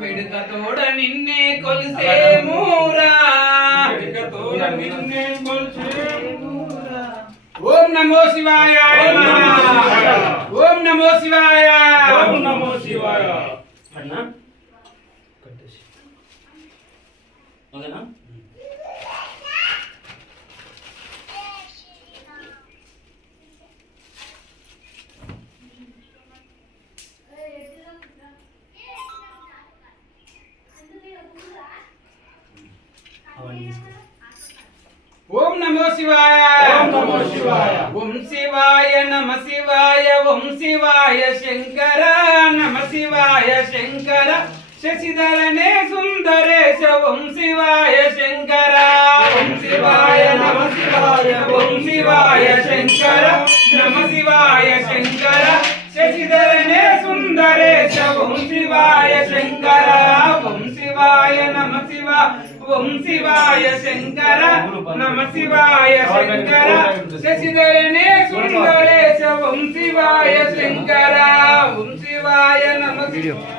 వేడుకతోడ నిన్నే కొలిసేమూరా ఓం నమో శివాయ ఓం నమో శివాయ ఓం నమో శివాయ అన్నా కట్టేసి ఓకేనా ఓం నమో శివాయ ఓం నమో శివాయ ఓం శివాయ నమ శివాయ ఓం శివాయ శంకర నమ శివాయ శంకర శశిధరనే సుందరేశ ఓం శివాయ శంకర ఓం శివాయ నమ శివాయ ఓం శివాయ శంకర నమ శివాయ శంకర శశిధరనే సుందరేశ ఓం శివాయ శంకర ఓం శివాయ నమ శివాయ ఓం శివాయ శంకర నమ శివాయ శంకర శశిధరనే సుందరేశ ఓం శివాయ శంకర ఓం శివాయ నమ శివాయ